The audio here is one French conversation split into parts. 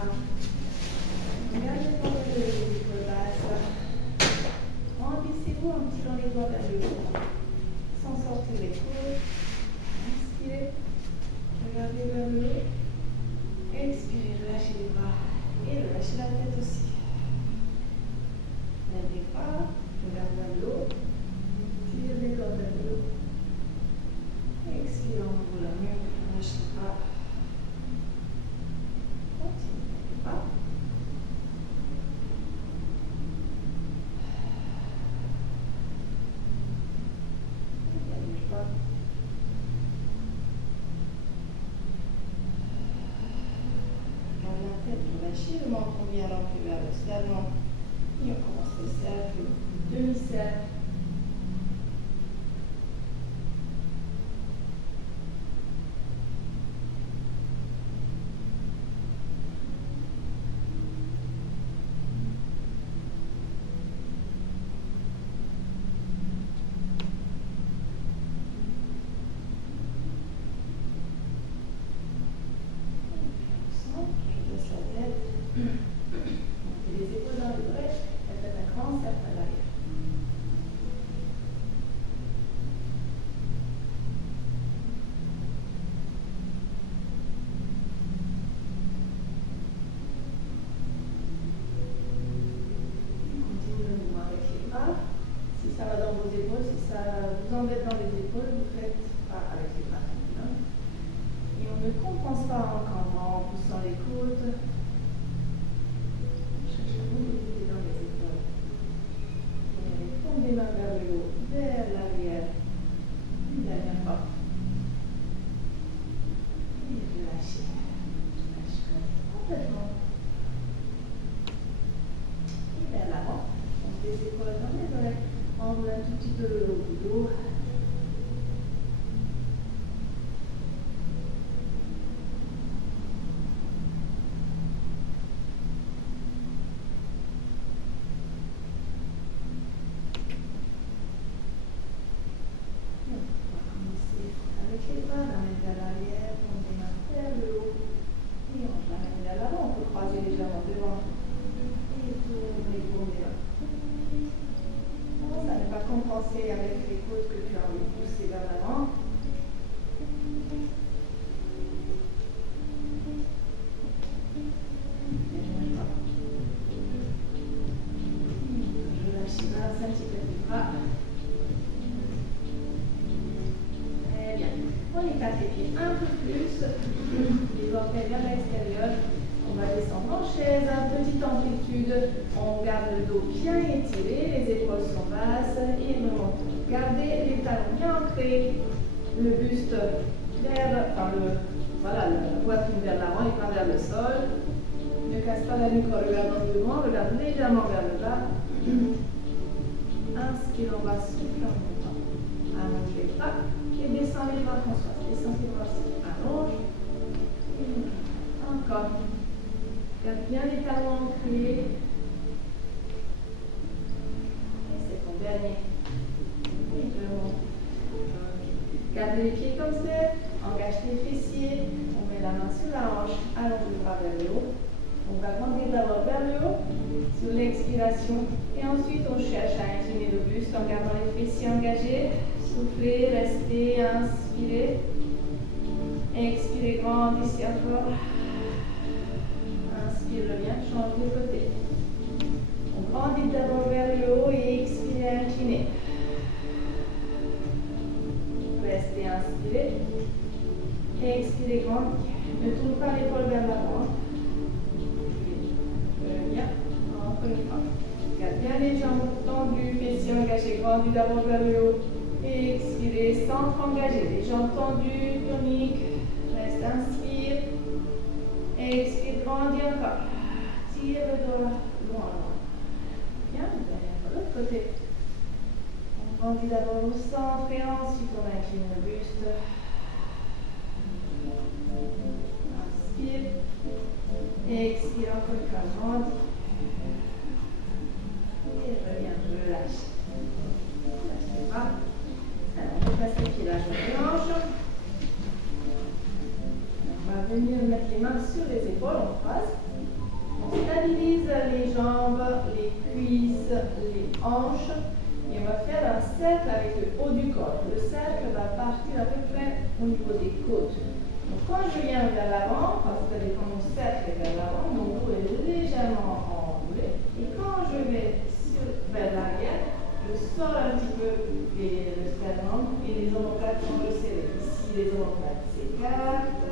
bras. Regardez pour les épaules basses. Remplissez-vous un petit dans les doigts vers le haut. Sans sortir les coudes. Inspirez. Regardez vers le haut. Expirez, relâchez les bras. Et relâchez la tête aussi. Lève les bras. Regardez vers le haut. Tire les cordes vers le haut. Expirez, on ouvre la nuque. Relâchez les bras. Continuez les bras. Le menton vient l'enlever vers le sternum. Et on commence le cercle, demi-cercle. Montez les épaules dans les oreilles et faites un grand cercle à l'arrière. Continuez le mouvement avec les bras. Si ça va dans vos épaules, si ça vous embête dans les épaules, vous faites pas avec les bras. Et on ne compense pas en cambrant, en poussant les coudes. Cherchez à mobilité dans les épaules. Et allez prendre les mains vers le haut, vers l'arrière. Une dernière fois. Et relâchez. Relâchez complètement. Et vers l'avant. On fait les épaules dans les oreilles. On roule un tout petit peu le haut du dos. Compenser avec les côtes que tu as envie de pousser vers l'avant. Je lâche les bras, un petit peu les bras. Très bien. On écarte les pieds un peu plus. Les orteils vers l'extérieur. On va descendre en chaise, petite amplitude. On garde le dos bien étiré, les épaules sont basses et remontons. Gardez les talons bien ancrés, le buste vers, la poitrine vers l'avant et pas vers le sol. Ne casse pas la nuque en regardant devant, regarde légèrement vers le bas. Inspire, on va souffler en montant. Allonge les bras et descend les bras, François. Descend les bras aussi. Allonge. Encore. Garde bien les talons ancrés. Et c'est ton dernier. Et je monte. Garde les pieds comme ça. Engage les fessiers. On met la main sur la hanche. Allonge le bras vers le haut. On va grandir d'abord vers le haut. Sur l'expiration. Et ensuite, on cherche à incliner le buste en gardant les fessiers engagés. Soufflez, restez, inspirez. Expirez, grandissez encore. Inspire, reviens, change de côté. On grandit d'abord vers le haut et expirez, inclinez. Restez, inspirez. Expirez, grandis. Ne tourne pas l'épaule vers l'avant. Reviens, encore une fois. Garde bien les jambes tendues, fessiers engagés, grandis d'abord vers le haut. Et expirez, centre engagé, les jambes tendues, toniques. Reste, inspire. Expire, grandis encore. Tire le dos loin. Bien, de l'autre côté. On grandit d'abord au centre et ensuite on incline le buste. Inspire. Expire encore une fois, grandis. Et reviens, je lâche. Lâche les bras. Alors, on passe les pieds, la jambe blanche. On va venir mettre les mains sur les épaules, on croise. les cuisses, les hanches. Et on va faire un cercle avec le haut du corps. Le cercle va partir à peu près au niveau des côtes. Donc quand je viens vers l'avant, parce que quand mon cercle est vers l'avant, mon dos est légèrement enroulé. Et quand je vais vers l'arrière, je sors un petit peu le sternum et les omoplates sont resserrées. Ici, les omoplates s'écartent.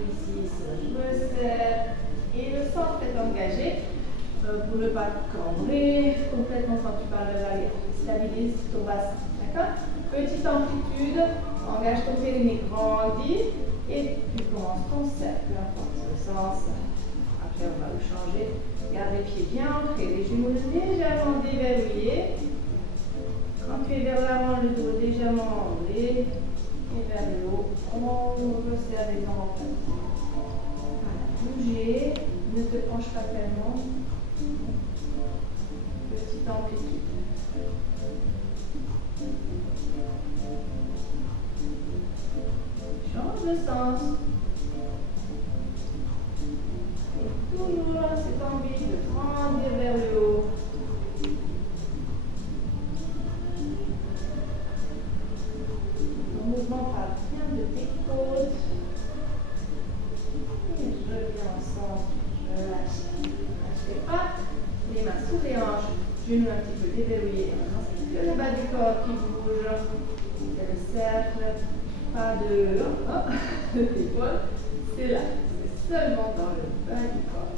Ici, ça je resserre. Et le centre est engagé pour ne pas cambrer complètement quand tu parles vers l'arrière. Stabilise ton bassin. D'accord? Petite amplitude, engage ton périnée, grandis et tu commences ton cercle. Importe le sens. Après, on va le changer. Garde les pieds bien ancrés, les genoux légèrement déverrouillés. Quand tu es vers l'avant, le dos légèrement enroulé. Et vers le haut, on resserre les omoplates. Voilà, bougez, ne te penche pas tellement. Petite amplitude. Change de sens. Et toujours cette envie de grandir vers le haut. Le mouvement part bien de tes côtes. Et je reviens au centre. Je lâche. Lâchez pas. Les mains sous les hanches. Genoux un petit peu déverrouillés. Maintenant, c'est que le bas du corps qui bouge. C'est le cercle. Pas de l'épaule. C'est là. C'est seulement dans le bas du corps.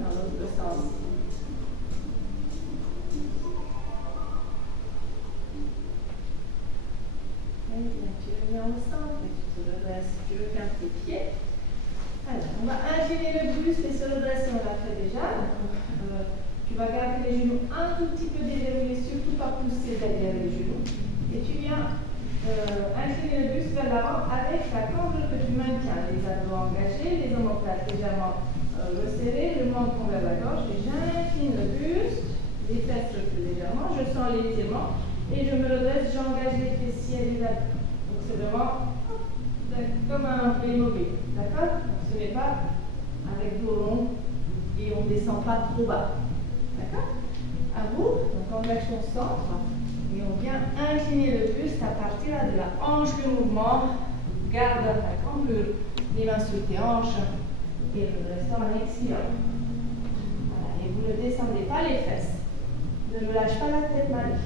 Dans l'autre sens. Et bien, tu reviens au centre et tu te redresses. Tu veux faire tes pieds. Alors, on va incliner le buste et se redresser, on l'a fait déjà. Tu vas garder les genoux un tout petit peu déverrouillés, surtout pas pousser derrière les genoux. Et tu viens incliner le buste vers l'avant avec la cambrure que tu maintiens. Les abdos engagés, les omoplates légèrement resserrées, le menton vers la gorge. Et j'incline le buste, les fesses reculent légèrement, je sens l'étirement. Et je me redresse, j'engage les fessiers et les abdos. Donc c'est vraiment comme un Playmobil. D'accord? Ce n'est pas avec dos long et on ne descend pas trop bas. D'accord? À vous, donc on engage ton centre et on vient incliner le buste à partir de la hanche du mouvement. Garde ta cambrure, les mains sur tes hanches et le restant en expirant. Voilà, et vous ne descendez pas les fesses. Ne relâche pas la tête, Marie.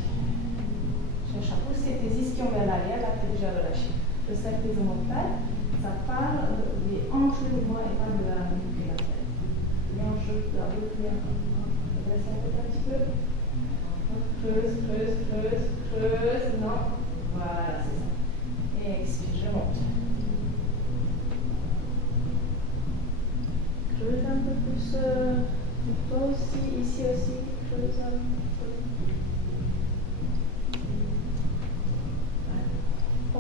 Cherche à pousser tes ischions vers l'arrière, là tu es déjà relâché. Le cercle des omoplates, ça part des hanches du mouvement et pas de la tête. Les hanches doivent reculer un peu. Redresse un petit peu. Creuse, creuse, creuse, creuse. Non. Voilà, c'est ça. Et expire, je monte. Creuse un peu plus. Toi aussi, ici aussi. Creuse un peu.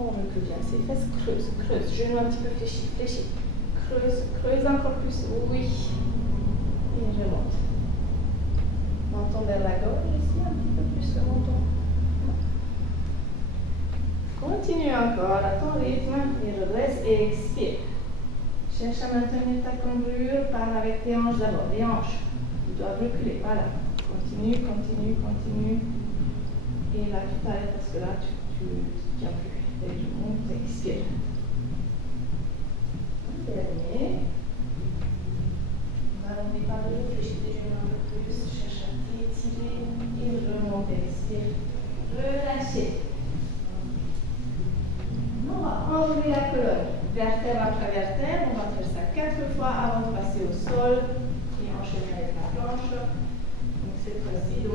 On recule bien, ses fesses, creuse, creuse, genoux un petit peu fléchis, fléchis, creuse, creuse encore plus, oui, et je monte. Menton vers la gorge, ici, un petit peu plus le menton. Continue encore à ton rythme, et redresse et expire. Cherche à maintenir ta cambrure, parle avec tes hanches d'abord, les hanches, tu dois reculer, voilà. Continue, continue, continue. Et là, tu t'arrêtes parce que là, tu tiens plus. Et je monte, expire. Dernier. N'allongez pas de l'eau, fléchis tes genoux un peu plus. Cherche à t'étirer et remonte, expire. Relâchez. On va enlever la colonne. Vertèbre après vertèbre. On va faire ça 4 fois avant de passer au sol et enchaîner avec la planche. Donc cette fois-ci,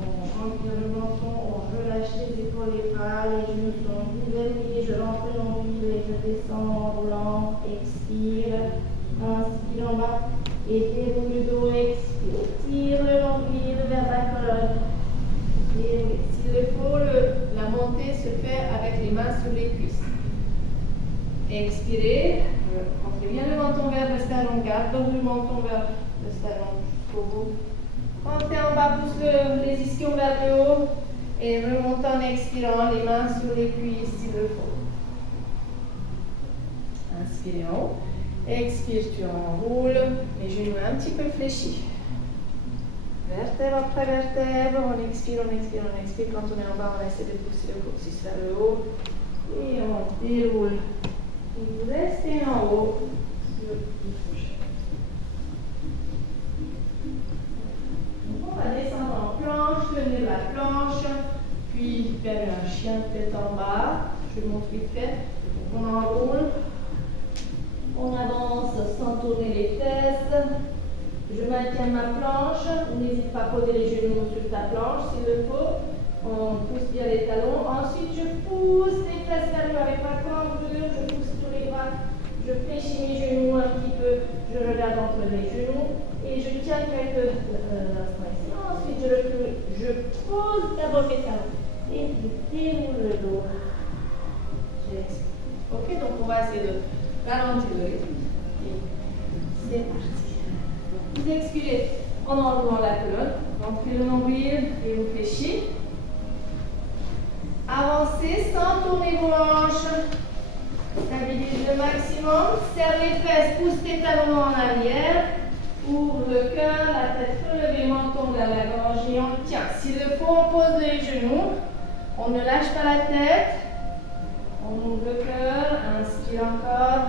on remplit le menton, on relâche les épaules, les bras, les genoux sont déverrouillés, je rentre l'ombilic et je descends en roulant, expire, inspire en bas, et déroule le dos, expire, tire le nombril vers la colonne. Et s'il le faut, la montée se fait avec les mains sur les cuisses. Expirez, rentrez bien le menton vers le sternum, garde le menton vers le sternum jusqu'au bout. Montez en bas, pousse les ischions vers le haut et remontez en expirant, les mains sur les cuisses s'il le faut. Inspirez en haut. Expire, tu enroules. Les genoux un petit peu fléchis. Vertèbre après vertèbre. On expire, on expire, on expire. Quand on est en bas, on essaie de pousser le coccyx vers le haut. Et on déroule. Et vous restez en haut. On va descendre en planche, tenir la planche, puis faire un chien tête en bas. Je vous montre vite fait. On enroule, on avance sans tourner les fesses. Je maintiens ma planche. N'hésite pas à poser les genoux sur ta planche s'il le faut. On pousse bien les talons. Ensuite, je pousse les fesses vers le haut avec ma cambrure. Je pousse tous les bras. Je fléchis mes genoux un petit peu. Je regarde entre les genoux. Et je tiens quelques instants ici. Ensuite, je recule. Je pose d'abord mes talons. Et je déroule le dos. J'expire. Ok, donc on va essayer de ralentir le rythme. Et c'est parti. Vous expirez en enlevant la colonne. Rentrez le nombril et vous fléchissez. Avancez sans tourner vos hanches. Stabilise le maximum. Serre les fesses, pousse tes talons en arrière. Ouvre le cœur, la tête relevée, menton vers la gorge et on tient. S'il le faut, on pose les genoux. On ne lâche pas la tête. On ouvre le cœur. Inspire encore.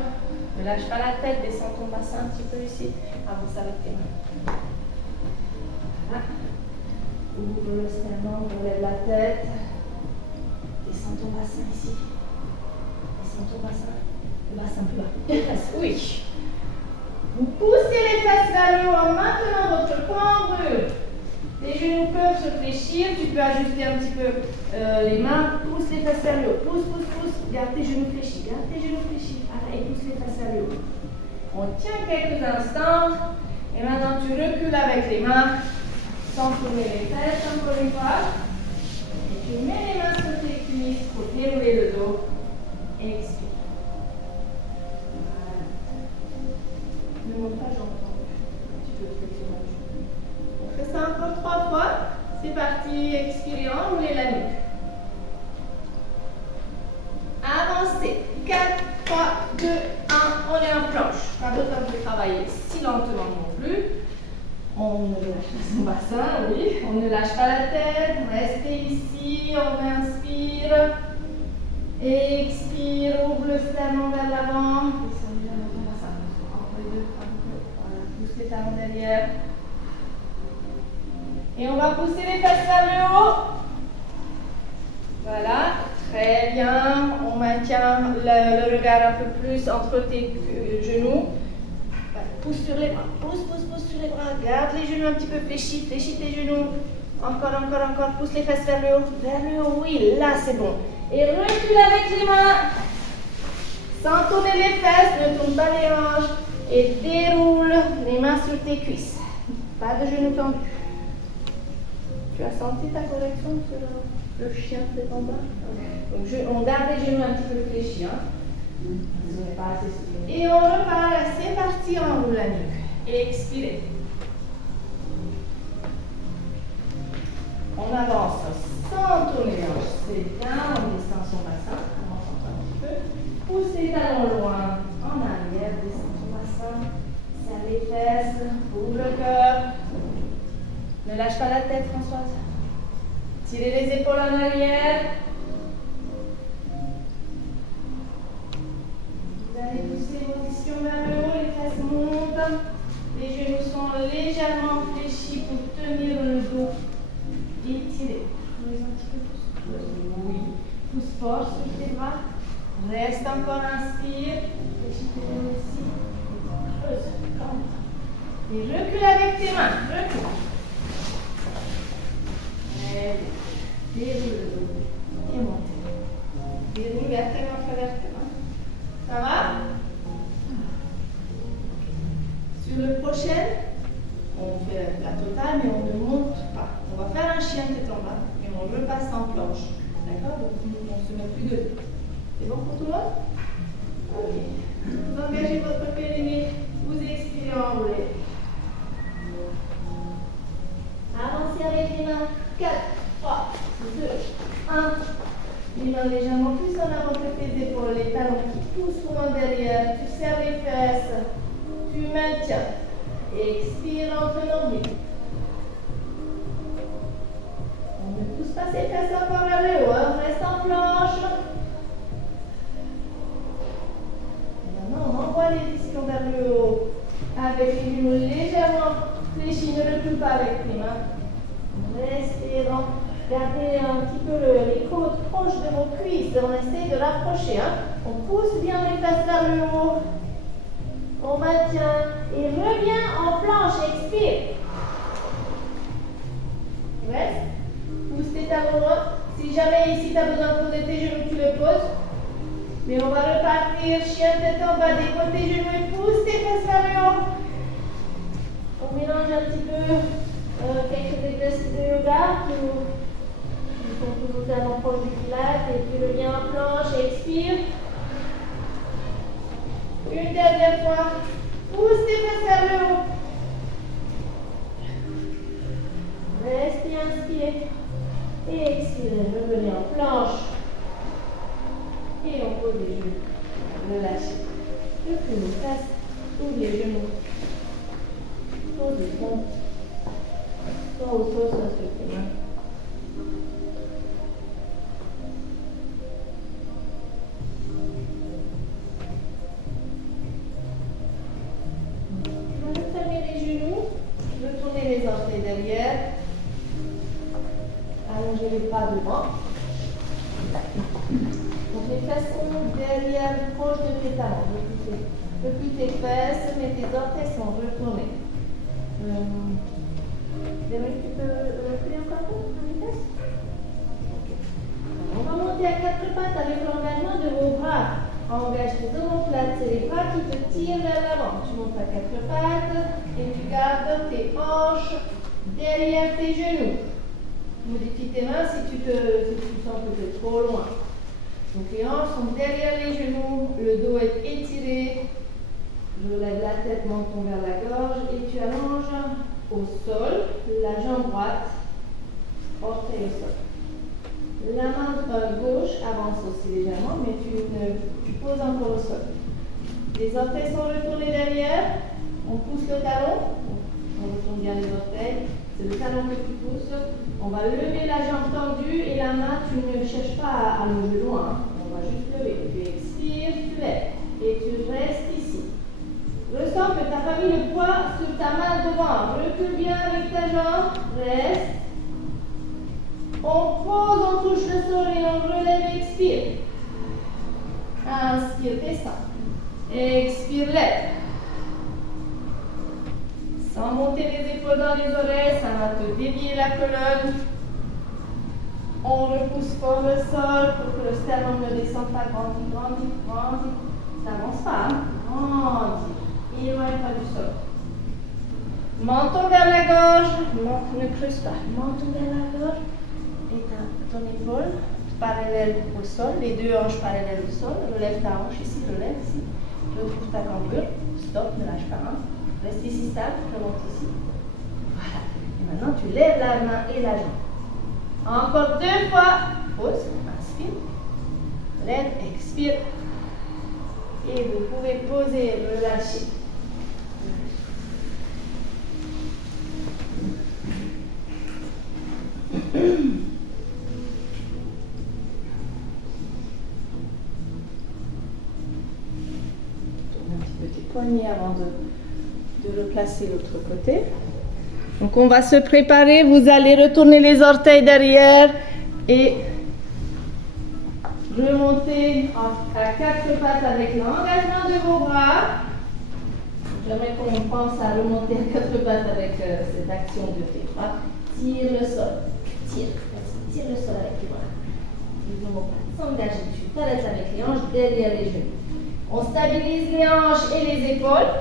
Ne lâche pas la tête. Descends ton bassin un petit peu ici. Avance avec tes mains. Voilà. Ouvre le sternum, relève la tête. Descends ton bassin ici. Descends ton bassin. Le bassin plus bas. Les fesses, oui. Vous poussez les fesses vers le haut en maintenant votre cambrure. Les genoux peuvent se fléchir. Tu peux ajuster un petit peu les mains. Pousse les fesses vers le haut. Pousse, pousse, pousse. Garde tes genoux fléchis. Garde tes genoux fléchis. Voilà, et pousse les fesses vers le haut. On tient quelques instants. Et maintenant, tu recules avec les mains. Sans tourner les fesses, encore une fois. Et tu mets les mains sur tes cuisses pour dérouler le dos. Expire. Voilà. Ne monte pas, j'entends. Un petit peu de flexion. On fait ça encore 3 fois. C'est parti. Expirez, enroulez la nuque. Avancez. 4, 3, 2, 1. On est en planche. Pas besoin de travailler si lentement non plus. On ne lâche pas son bassin, oui. On ne lâche pas la tête. Restez ici. On inspire. Expire. Ouvre le sternum vers l'avant. Descendez vers ton bassin. Entre les deux. Voilà. Pousse les talons derrière. Et on va pousser les fesses vers le haut. Voilà. Très bien. On maintient le regard un peu plus entre tes genoux. Pousse sur les bras, pousse sur les bras, garde les genoux un petit peu fléchis, fléchis tes genoux, encore, pousse les fesses vers le haut, oui, là c'est bon. Et recule avec les mains, sans tourner les fesses, ne tourne pas les hanches, et déroule les mains sur tes cuisses, pas de genoux tendus. Tu as senti ta correction sur le chien tête en bas? Donc on garde les genoux un petit peu fléchis, hein. Et on repart, c'est parti, on roule la nuque. Expirez. On avance sans tourner les hanches. C'est bien, on descend son bassin. On avance encore un petit peu. Pousse les talons loin, en arrière, descend son bassin. Serre les fesses, ouvre le cœur. Ne lâche pas la tête, Françoise. Tirez les épaules en arrière. Vous allez pousser vos ischions vers le haut, les fesses montent. Les genoux sont légèrement fléchis pour tenir le dos. Étirez. Pousse un petit peu plus. Oui. Pousse fort sur tes bras. Reste encore, inspire. Fléchis tes genoux ici. Creuse. Et recule avec tes mains. Recule. Déroule le dos. Et monte. Déroule vertèbre après vertèbre. Ça va? Sur le prochain, on fait la totale, mais on ne monte pas. On va faire un chien tête en bas, mais on repasse en planche. D'accord? Donc on ne se met plus de. C'est bon pour tout le monde? Ok. Vous engagez votre périnée, vous expirez, enroulez. Avancez avec les mains. 4, 3, 2, 1. Les mains légèrement plus en avant que tes épaules, les talons qui poussent doucement derrière. Tu serres les fesses. Tu maintiens. Expire en prenant bien. On ne pousse pas ses fesses encore vers le haut. Hein. Reste en planche. Et maintenant, on envoie les ischions vers le haut. Avec les genoux légèrement fléchis. Ne recule pas avec les mains. Respirons. Gardez un petit peu les côtes proches de vos cuisses. On essaie de rapprocher. Hein. On pousse bien les fesses vers le haut. On maintient. Et reviens en planche. Expire. Reste. Pousse tes talons droits. Si jamais ici tu as besoin de poser tes genoux, tu le poses. Mais on va repartir. Chien tête en bas. Décolle tes genoux et pousse tes fesses vers le haut. On mélange un petit peu quelques exercices de yoga qui sont toujours tellement proches du pilates. Et puis reviens en planche. Expire. Une dernière fois. Pousse tes fesses vers le haut. Reste et inspire. Et expire. Revenez en planche. Et on pose les genoux. Relâchez. Recule les fesses. Ouvre les genoux. Pose le front. Soit au sol, soit sur tes mains. Les orteils derrière. Allongez les bras devant. Donc les fesses sont derrière, proche de tes talons. Replie tes fesses, mais tes orteils sont retournés. Véronique, tu peux reculer encore un peu les fesses? Okay. On va monter à quatre pattes avec l'engagement de vos bras. Engage tes omoplates, c'est les bras qui te tirent vers l'avant. Tu montes à quatre pattes et tu gardes tes hanches derrière tes genoux. Modifie tes mains si tu sens que tu es trop loin. Donc les hanches sont derrière les genoux, le dos est étiré. Relève la tête, menton vers la gorge et tu allonges au sol, la jambe droite, orteil au sol. La main gauche avance aussi légèrement, mais tu poses encore au sol. Les orteils sont retournés derrière. On pousse le talon. On retourne bien les orteils. C'est le talon que tu pousses. On va lever la jambe tendue et la main, tu ne cherches pas à allonger loin. Hein. On va juste lever. Tu expires, tu lèves. Et tu restes ici. Ressens que tu n'as pas mis le poids sur ta main devant. Recule bien avec ta jambe. Reste. On pose, on touche le sol et on relève, expire. Inspire, descends. Expire, lève. Sans monter les épaules dans les oreilles, ça va te dévier la colonne. On repousse fort le sol pour que le sternum ne descende pas. Grandis, grandis, grandis. Ça n'avance pas, hein? Grandis. Éloigne pas du sol. Menton vers la gorge. Ne creuse pas. Menton vers la gorge. Et ton épaule parallèle au sol, les deux hanches parallèles au sol. Relève ta hanche ici, relève ici. Retrouve ta cambrure. Stop, ne lâche pas. Hein. Reste ici stable, remonte ici. Voilà. Et maintenant, tu lèves la main et la jambe. Encore deux fois. Pause, inspire. Lève, expire. Et vous pouvez poser, relâcher. Poignée avant de replacer l'autre côté. Donc on va se préparer, vous allez retourner les orteils derrière et remonter à quatre pattes avec l'engagement de vos bras. J'aimerais qu'on pense à remonter à quatre pattes avec cette action de tes bras. Tire le sol, tire le sol avec les bras. Les omoplates s'engagent, tu t'arrêtes avec les hanches derrière les genoux. On stabilise les hanches et les épaules.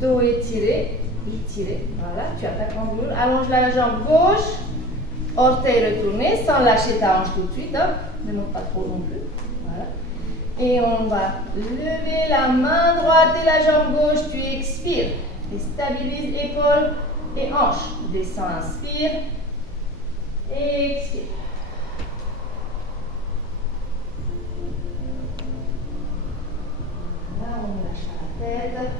Dos étiré. Voilà, tu as ta cambrure. Allonge la jambe gauche. Orteil retourné sans lâcher ta hanche tout de suite. Hein. Ne monte pas trop non plus. Voilà. Et on va lever la main droite et la jambe gauche. Tu expires. Et stabilise épaules et hanches. Descends, inspire. Et expire. tête.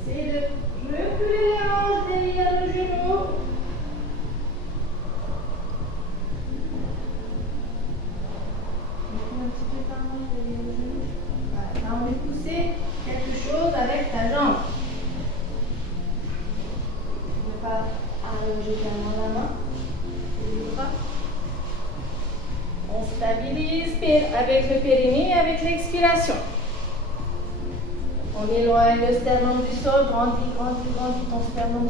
Essayez de reculer les hanches derrière le genou. Un petit peu ta hanche derrière le genou. Voilà, tu as envie de pousser quelque chose avec ta jambe. Ne pas allonger tellement la main. On stabilise avec le périnée et avec l'expiration. On éloigne le sternum du sol, grandis, grandis, grandis. Ton sternum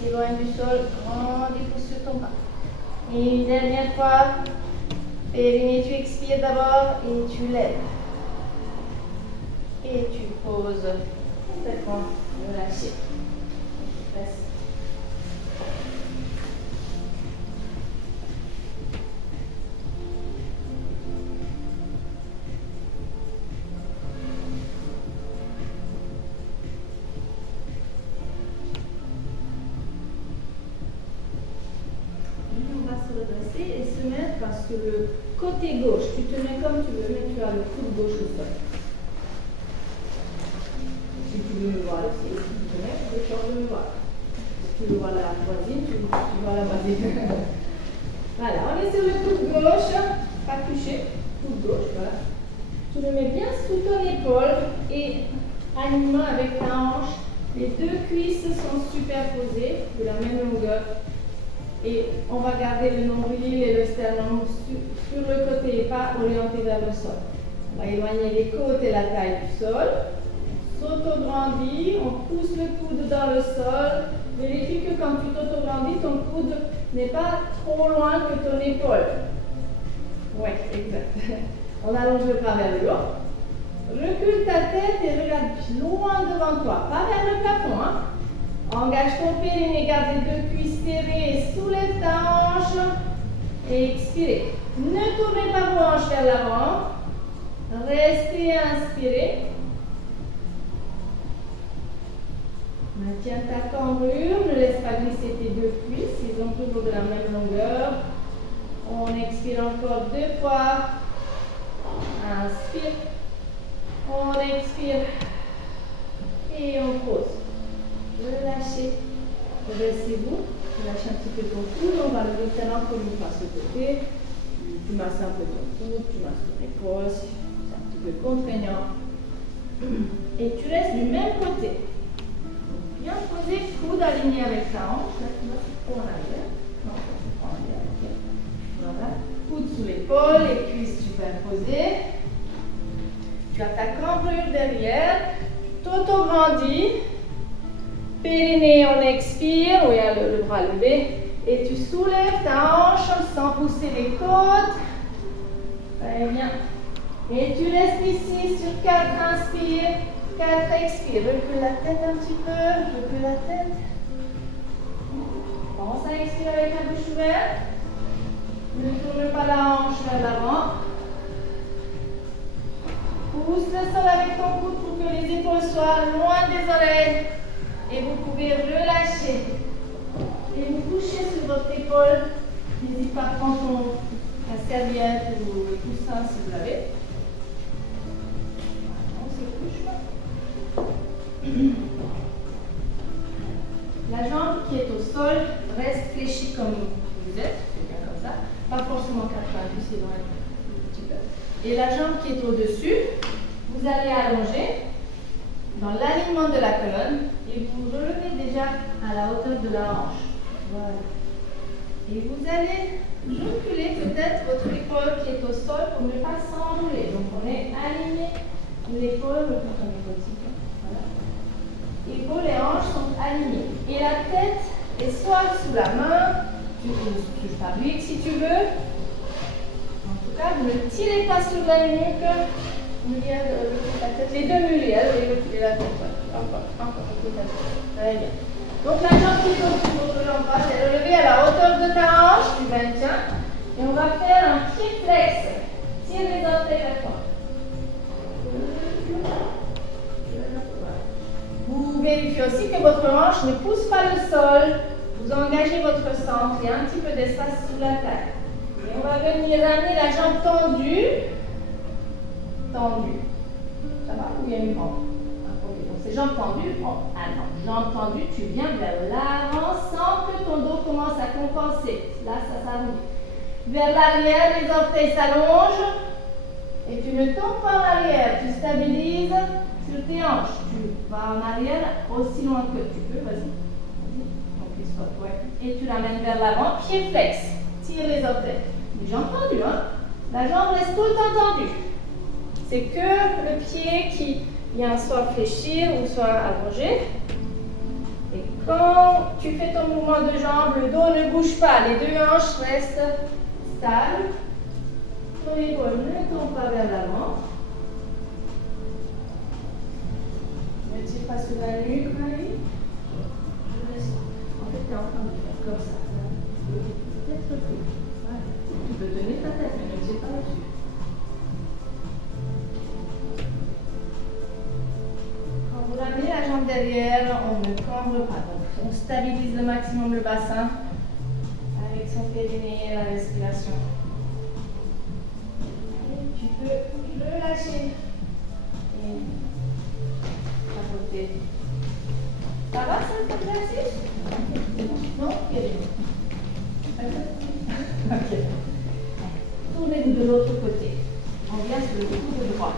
s'éloigne du sol, grandis, pousse sur ton bas. Et une dernière fois, périnée, tu expires d'abord et tu lèves. Et tu poses complètement relâché. Et se mettre parce que le côté gauche, tu te mets comme tu veux, mais tu as le coude gauche au sol. Si tu veux me voir ici, si tu te mets, tu peux me voir. Si tu veux voir la voisine, tu vois la voisine. Voilà, on est sur le coude gauche, pas touché, coude gauche, voilà. Tu le mets bien sous ton épaule et alignement avec ta hanche. Les deux cuisses sont superposées de la même longueur. Et on va garder le nombril et le sternum sur le côté et pas orienté vers le sol. On va éloigner les côtes et la taille du sol. On s'auto-grandit, on pousse le coude dans le sol. Vérifie que quand tu t'auto-grandis, ton coude n'est pas trop loin que ton épaule. Oui, exact. On allonge le bras vers le haut. Recule ta tête et regarde loin devant toi, pas vers le plafond. Hein? Engage ton périnée, garde les deux cuisses serrées et soulève ta hanche et expirez. Ne tournez pas vos hanches vers l'avant. Restez inspiré. Maintiens ta cambrure, ne laisse pas glisser tes deux cuisses, ils ont toujours de la même longueur. On expire encore 2 fois. Inspire. On expire. Et on pose. Relâchez. Redressez-vous. Relâchez un petit peu ton coude. On va le refaire encore une fois sur le côté. Tu masses un peu ton coude, tu masses ton épaule. C'est un petit peu contraignant. Et tu restes du même côté. Bien posé, coude aligné avec ta hanche. Là, tu vas se prendre en arrière. Non, tu prends en arrière. Voilà. Coude sous l'épaule, les cuisses superposées. Tu as ta cambrure derrière. T'auto-grandis. Périnée, on expire. Oui, le bras levé. Et tu soulèves ta hanche sans pousser les côtes. Très bien. Et tu restes ici sur 4. Inspire. 4, expire. Recule la tête un petit peu. Recule la tête. Commence à expirer avec la bouche ouverte. Ne tourne pas la hanche vers l'avant. Pousse le sol avec ton coude pour que les épaules soient loin des oreilles. Et vous pouvez relâcher. Et vous couchez sur votre épaule. N'hésitez pas à prendre la serviette ou le coussin si vous l'avez. On se couche. La jambe qui est au sol reste fléchie comme vous êtes, c'est bien comme ça, pas forcément 90, sinon un petit peu. Et la jambe qui est au-dessus, vous allez allonger dans l'alignement de la colonne et vous relevez déjà à la hauteur de la hanche. Voilà. Et vous allez reculer peut-être votre épaule qui est au sol pour ne pas s'enrouler. Donc on est aligné, l'épaule, voilà. Épaules et hanches sont alignées. Et la tête est soit sous la main, tu touches par lui si tu veux. En tout cas, vous ne tirez pas sur la nuque. La tête, les deux mulières, et reculez la tête. Encore, très bien. Donc la jambe qui est au-dessus de votre jambe basse est relevée à la hauteur de ta hanche, tu maintiens. Et on va faire un pied flex. Tire les orteils vers toi. Vous vérifiez aussi que votre hanche ne pousse pas le sol. Vous engagez votre centre. Il y a un petit peu d'espace sous la taille. Et on va venir ramener la jambe tendue. Tendue. Ça va? Ou il y a une rampe? Ok, donc c'est jambes tendues. Oh, attends, jambes tendues, tu viens vers l'avant sans que ton dos commence à compenser. Là, ça s'arrondit. Vers l'arrière, les orteils s'allongent. Et tu ne tombes pas en arrière. Tu stabilises sur tes hanches. Tu vas en arrière aussi loin que tu peux. Vas-y. Ok, stop, ouais. Et tu ramènes vers l'avant. Pied flex. Tire les orteils. Les jambes tendues, hein. La jambe reste tout le temps tendue. C'est que le pied qui vient soit fléchir ou soit allongé. Et quand tu fais ton mouvement de jambe, le dos ne bouge pas. Les deux hanches restent stables. Ton épaule ne tombe pas vers l'avant. Ne tire pas sur la nuque, Marie. Je laisse. En fait, tu es en train de faire comme ça. Peut-être plus. Voilà. Tu peux tenir ta tête, mais ne tire pas là-dessus. Quand vous ramenez la jambe derrière, on ne cambre pas. Donc, on stabilise le maximum le bassin avec son périnée et la respiration. Tu peux le lâcher et tapoter. Ça va cet exercice? Non? Ok. Tournez-vous de l'autre côté. On vient sur le coude droit.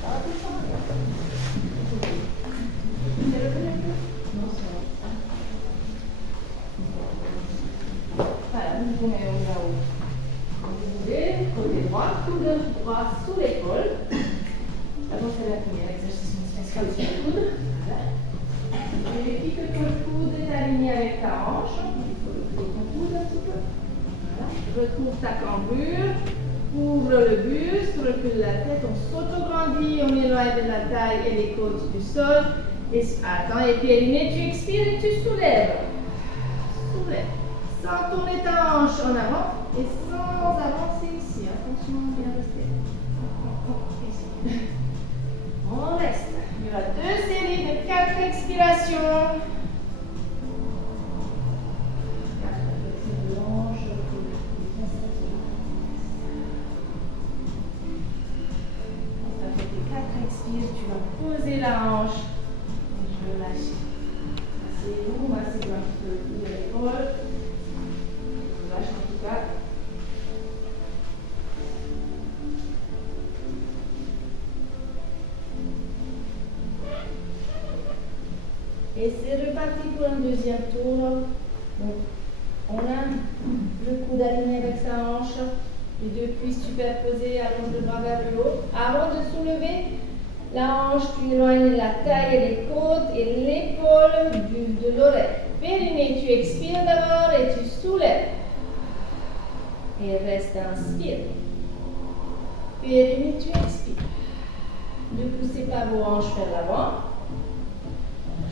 Ça va tout changer. C'est revenu un peu? Non, c'est bon. Voilà, vous vous mettez au là-haut. Côté droit, coude droit sous l'épaule. D'abord, c'est la première exercice, on se met sur le coude. Voilà. Vérifie que ton coude est aligné avec ta hanche. Il faut reculer ton coude un petit peu. Voilà. Retrouve ta cambrure. Ouvre le buste, recule la tête, on s'autograndit, on éloigne de la taille et les côtes du sol. Et, attends, et périnée, tu expires et tu soulèves. Soulève. Sans tourner ta hanche en avant et sans avancer ici. Attention, bien rester. Ici. On reste. Il y aura 2 séries de 4 expirations. 4 flexions de hanche. Quand tu as fait tes 4 expires, tu vas poser la hanche et je vais lâcher. Massez-vous, massez-vous un petit peu le cou de l'épaule. Je lâche en tout cas. Et c'est reparti pour un deuxième tour. Donc, on a le coude aligné avec sa hanche, les 2 cuisses superposées, allonge le bras vers le haut. Avant de soulever la hanche, tu éloignes la taille et les côtes et l'épaule de l'oreille. Périnée, tu expires d'abord et tu soulèves. Et reste, inspire. Périnée, tu expires. Ne poussez pas vos hanches vers l'avant.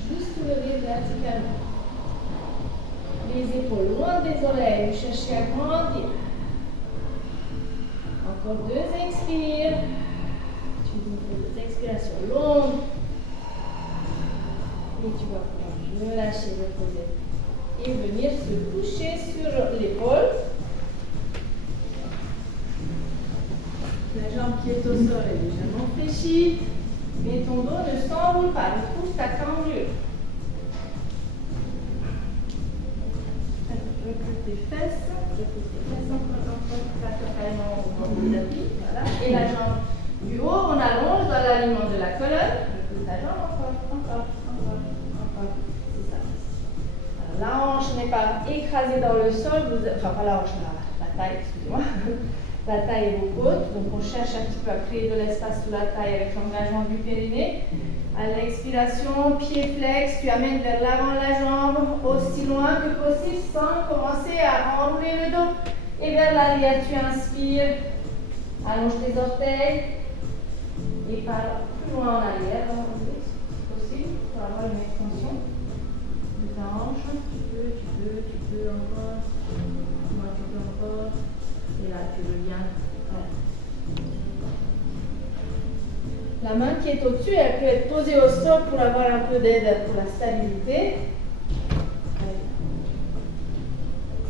Juste soulever verticalement. Les épaules loin des oreilles, vous cherchez à grandir. Encore 2 expires. Tu fais des expirations longues. Et tu vas pouvoir relâcher, reposer. Et venir se coucher sur l'épaule. La jambe qui est au sol est légèrement fléchie. Mais ton dos ne s'enroule pas. Retrouve ta cambrure. Recule tes fesses. Recule tes fesses encore. Plaque carrément au bord du tapis. Voilà. Et la jambe du haut, on allonge dans l'alignement de la colonne. Recule ta jambe encore. C'est ça. Alors, la hanche n'est pas écrasée dans le sol. Enfin, pas la hanche, la taille, excusez-moi. La taille et vos côtes. Donc, on cherche un petit peu à créer de l'espace sous la taille avec l'engagement du périnée. À l'expiration, pied flex, tu amènes vers l'avant la jambe aussi loin que possible sans commencer à enrouler le dos. Et vers l'arrière, tu inspires, allonge tes orteils et pars plus loin en arrière, si possible, pour avoir une extension de ta hanche. Tu peux encore, moi tu peux encore, et là tu reviens. Voilà. La main qui est au-dessus, elle peut être posée au sol pour avoir un peu d'aide pour la stabilité.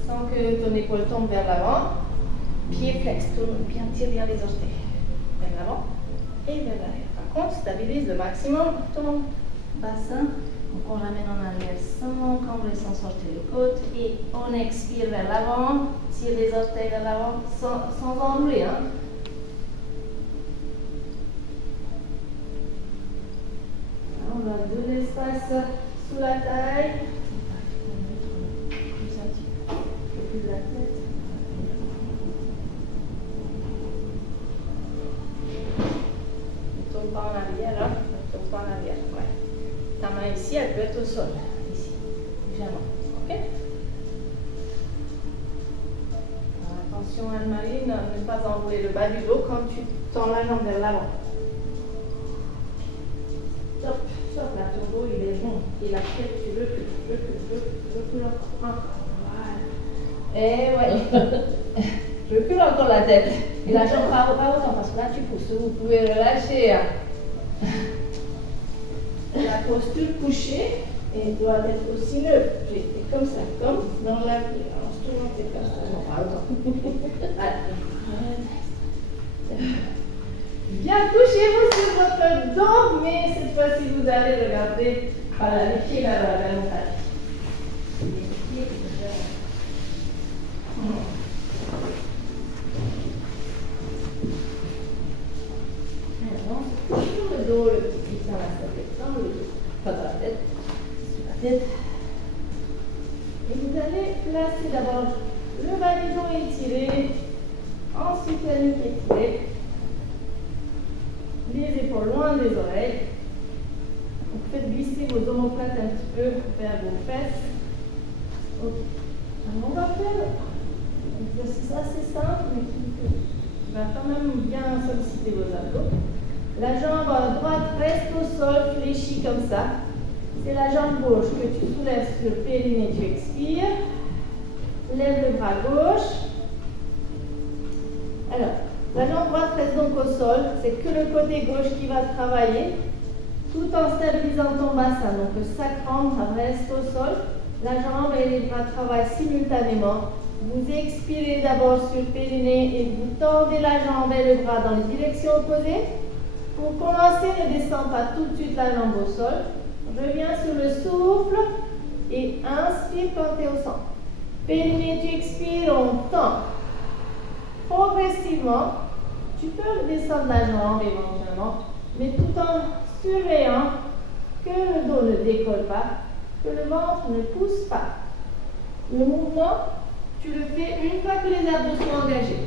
Sans que ton épaule tombe vers l'avant. Pied flex, tourne bien, tire bien les orteils. Vers l'avant et vers l'arrière. Par contre, stabilise le maximum ton bassin. Donc on ramène en arrière sans cambrer, sans sortir les côtes. Et on expire vers l'avant. Tire les orteils vers l'avant sans enrouler. Hein. On va de l'espace sous la taille. Plus un petit peu plus de la tête. Ne tourne pas en arrière, hein. Ne tourne pas en arrière. Ouais. Ta main ici, elle peut être au sol. Ici. Légèrement. Ok? Alors, attention, Anne-Marie, ne pas enrouler le bas du dos quand tu tends la jambe vers l'avant. Stop. Stop. La turbo, il est rond. Et la tête, tu recules encore. Voilà. Et ouais. Je recule encore la tête. Et la jambe pas autant parce que là, tu pousses. Vous pouvez relâcher. La posture couchée et doit être aussi neutre. J'étais comme ça, comme dans la vie. Alors, tout le monde est comme ça. Non, pas autant. Bien, couchez-vous sur votre dos, mais cette fois-ci, vous allez regarder les pieds vers la montagne. Les pieds Alors, on se couche sur le dos, le petit cuissin à la tête, dans le dos. Pas dans la tête, sur la tête. Et vous allez placer d'abord le bas du dos étiré, ensuite la nuque étirée, les épaules loin des oreilles. Vous faites glisser vos omoplates un petit peu vers vos fesses. Ok. Alors on va faire un exercice assez simple, mais qui va quand même bien solliciter vos abdos. La jambe droite reste au sol, fléchie comme ça. C'est la jambe gauche que tu soulèves sur le périnée, tu expires. Lève le bras gauche. Alors, la jambe droite reste donc au sol. C'est que le côté gauche qui va travailler, tout en stabilisant ton bassin. Donc le sacrum reste au sol. La jambe et les bras travaillent simultanément. Vous expirez d'abord sur le périnée et vous tendez la jambe et le bras dans les directions opposées. Pour commencer, ne descends pas tout de suite la jambe au sol. Reviens sur le souffle et inspire quand tu es au centre. Périnée, tu expires, on tend. Progressivement, tu peux descendre la jambe éventuellement, mais tout en surveillant que le dos ne décolle pas, que le ventre ne pousse pas. Le mouvement, tu le fais une fois que les abdos sont engagés.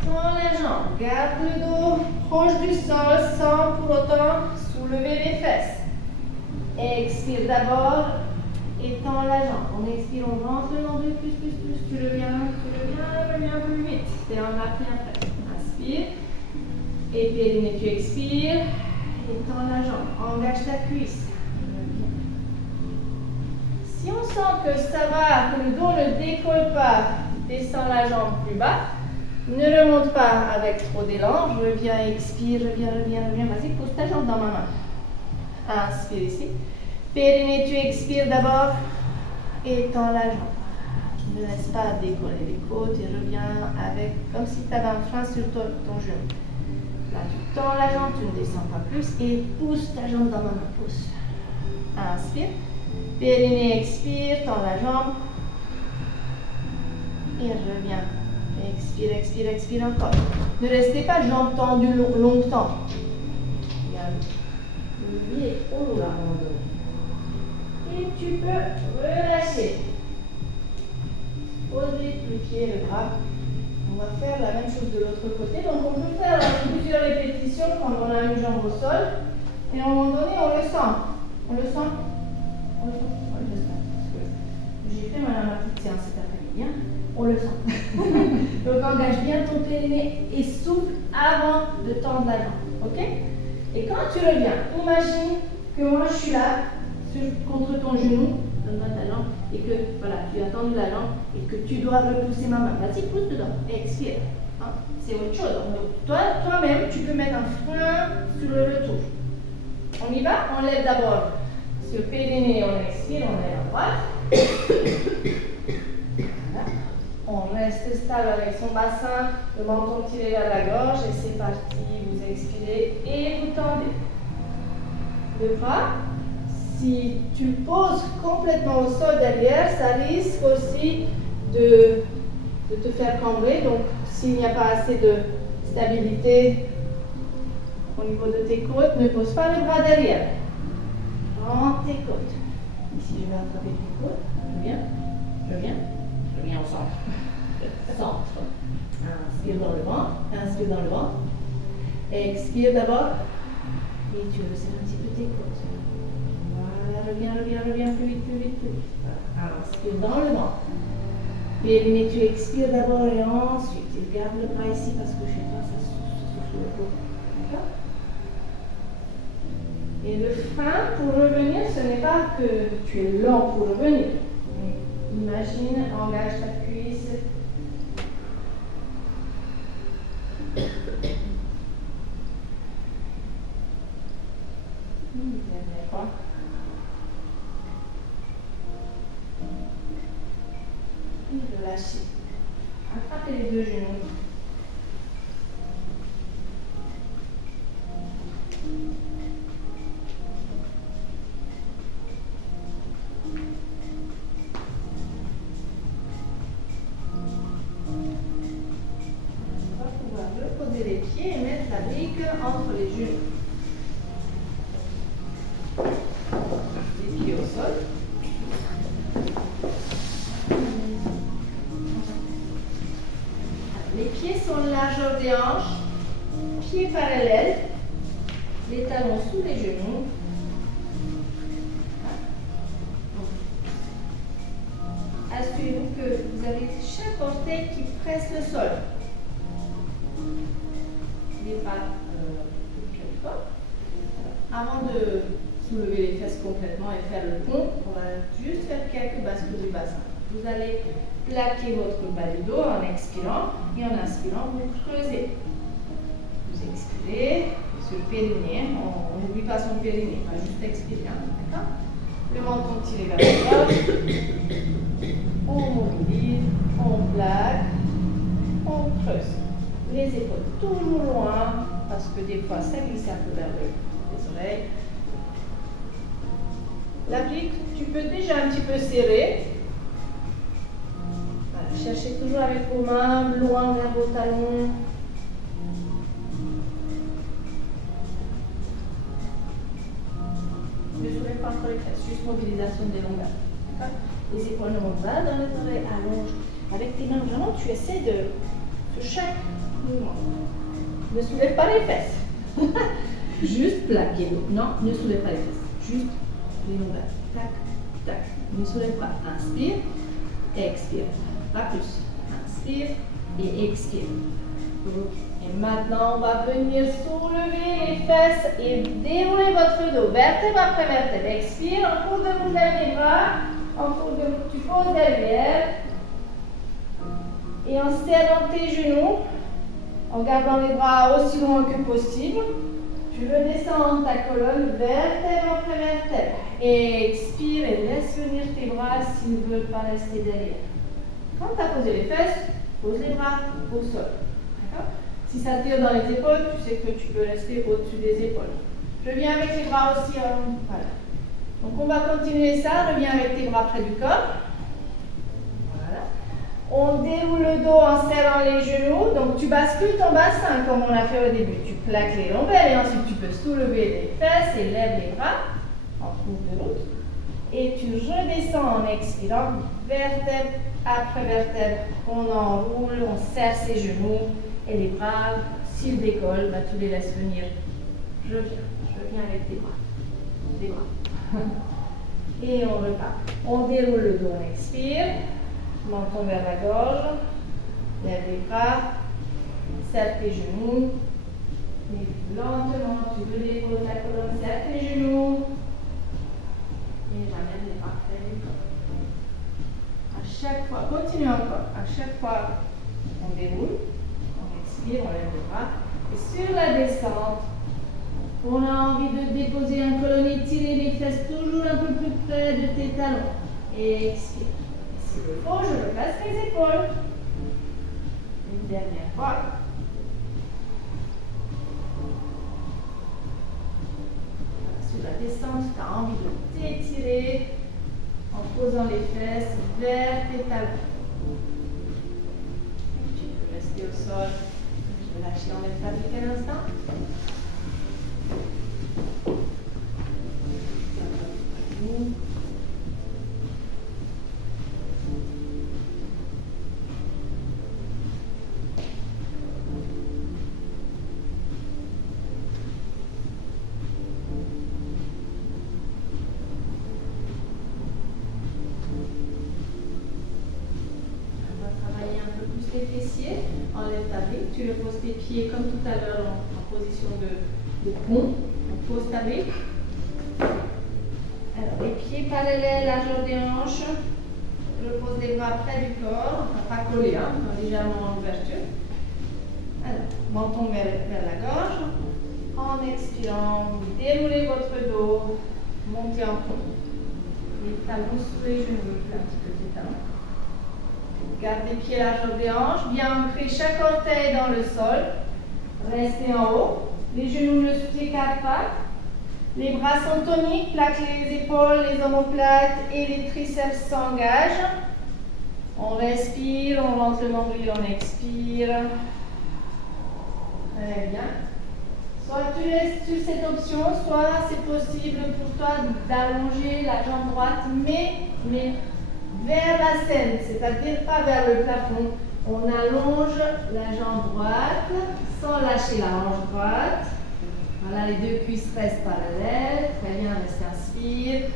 Tends la jambe, garde le dos proche du sol sans pour autant soulever les fesses. Expire d'abord et tends la jambe. On expire, on rentre le nombril plus. Tu reviens plus vite. C'est en apnée après. Inspire. Et périnée, tu expires. Et tends la jambe. Engage ta cuisse. Si on sent que ça va, que le dos ne décolle pas, descends la jambe plus bas. Ne remonte pas avec trop d'élan. Reviens, expire, reviens. Vas-y, pousse ta jambe dans ma main. Inspire ici. Périnée, tu expires d'abord. Et tends la jambe. Ne laisse pas décoller les côtes et reviens avec, comme si tu avais un frein sur ton genou. Là, tu tends la jambe, tu ne descends pas plus et pousse ta jambe dans ma main. Pousse. Inspire. Périnée, expire, tends la jambe. Et reviens. Expire encore. Ne restez pas jambes tendues longtemps. Le levier est haut là, à un moment donné. Et tu peux relâcher. Pose les pieds, le bras. On va faire la même chose de l'autre côté. Donc on peut faire plusieurs répétitions quand on a une jambe au sol. Et à un moment donné, on le sent. On le sent. J'ai fait ma petite séance cet après-midi. Hein. On le sent. Donc engage bien ton périnée et souffle avant de tendre la jambe. Ok? Et quand tu reviens, imagine que moi je suis là contre ton genou, donne-moi ta jambe, et que voilà, tu as tendu la jambe et que tu dois repousser ma main. Vas-y, pousse dedans. Expire. Hein? C'est autre chose. Donc, toi-même, tu peux mettre un frein sur le retour. On y va? On lève d'abord sur périnée, on expire, on lève à droite. Voilà. On reste stable avec son bassin, le menton tiré vers la gorge et c'est parti. Vous expirez et vous tendez. Le bras, si tu le poses complètement au sol derrière, ça risque aussi de te faire cambrer. Donc, s'il n'y a pas assez de stabilité au niveau de tes côtes, ne pose pas les bras derrière. Prends tes côtes. Ici, je vais attraper tes côtes. Je viens au centre. Centre. Inspire dans le ventre, inspire dans le ventre. Expire d'abord. Et tu resserres un petit peu tes côtes. Voilà, reviens plus vite. Voilà. Inspire dans le ventre. Mais tu expires d'abord et ensuite tu gardes le bras ici parce que chez toi ça souffle le dos. D'accord? Et le frein pour revenir, ce n'est pas que tu es lent pour revenir. Mais imagine, engage ta cuisse. Dernière fois. Et relâchez. Attrapez les deux genoux. On va pouvoir reposer les pieds et mettre la brique entre les genoux. Les pieds au sol. Les pieds sont largeur des hanches, pieds parallèles, les talons sous les genoux. Assurez-vous que vous avez chaque orteil qui presse le sol. Les bras le corps. Avant de soulever les fesses complètement et faire le pont, on va juste faire quelques bascules du bassin. Vous allez plaquer votre bas du dos en expirant et en inspirant, vous creusez. Vous expirez sur le périnée, on n'oublie pas son périnée, on va juste expirer, d'accord? Le menton tiré vers la gorge, on mobilise, on plaque, on creuse. Les épaules toujours loin, parce que des fois ça glisse un peu vers les oreilles. La brique, tu peux déjà un petit peu serrer. Voilà, cherchez toujours avec vos mains loin vers vos talons. Ne soulève pas entre les fesses, juste mobilisation des longueurs. Les épaules ne montent pas dans les oreilles, allonge. Avec tes mains, vraiment, tu essaies de chaque mouvement. Ne soulève pas les fesses. Juste plaquer. Non, ne soulève pas les fesses. Juste les longueurs. Tac, tac. Ne soulève pas. Inspire, expire. Pas plus. Inspire et expire. Et maintenant, on va venir soulever les fesses et dérouler votre dos. Vertèbre après vertèbre. Expire. En cours de mouvement les bras. En cours de mouvement, tu poses derrière. Et en serrant tes genoux, en gardant les bras aussi loin que possible, tu redescends ta colonne vertèbre après vertèbre. Expire et laisse venir tes bras s'ils ne veulent pas rester derrière. Quand tu as posé les fesses, pose les bras au sol. Si ça tire dans les épaules, tu sais que tu peux rester au-dessus des épaules. Je viens avec les bras aussi. Voilà. Donc on va continuer ça. Reviens avec tes bras près du corps. Voilà. On déroule le dos en serrant les genoux. Donc tu bascules ton bassin comme on a fait au début. Tu plaques les lombaires et ensuite tu peux soulever les fesses et lève les bras en cours de route. Et tu redescends en expirant, vertèbre après vertèbre. On enroule, on serre ses genoux. Et les bras, s'ils décollent, tu les laisses venir. Je viens avec tes bras. Des bras. Et on repart. On déroule le dos, on expire. Menton vers la gorge. Lève les bras. Serre tes genoux. Et lentement, tu veux l'épaule de la colonne, serre tes genoux. Et ramène les bras près du corps. À chaque fois, continue encore. À chaque fois, on déroule. On lève les bras. Et sur la descente, on a envie de déposer un colonne, tirer les fesses toujours un peu plus près de tes talons. Et expire. S'il le faut, je replace les épaules. Dernière fois. Sur la descente, tu as envie de t'étirer en posant les fesses vers tes talons. Tu peux rester au sol. Je vais lâcher en lève tablique un instant. Les fessiers, enlève ta brique, tu reposes tes pieds comme tout à l'heure en position de pont, on pose ta brique. Alors les pieds parallèles, largeur des hanches, repose les bras près du corps, pas collés, hein, légèrement en ouverture. Alors, menton vers la gorge, en expirant, déroulez votre dos, montez en pont. Les talons sous les genoux, un petit peu de talons. Garde les pieds largeur des hanches, bien ancrer chaque orteil dans le sol. Restez en haut. Les genoux ne sous les quatre pattes. Les bras sont toniques, plaquent les épaules, les omoplates et les triceps s'engagent. On respire, on rentre le nombril, on expire. Très bien. Soit tu restes sur cette option, soit c'est possible pour toi d'allonger la jambe droite, mais vers la scène, c'est-à-dire pas vers le plafond. On allonge la jambe droite sans lâcher la hanche droite. Voilà, les deux cuisses restent parallèles. Très bien, reste, inspire.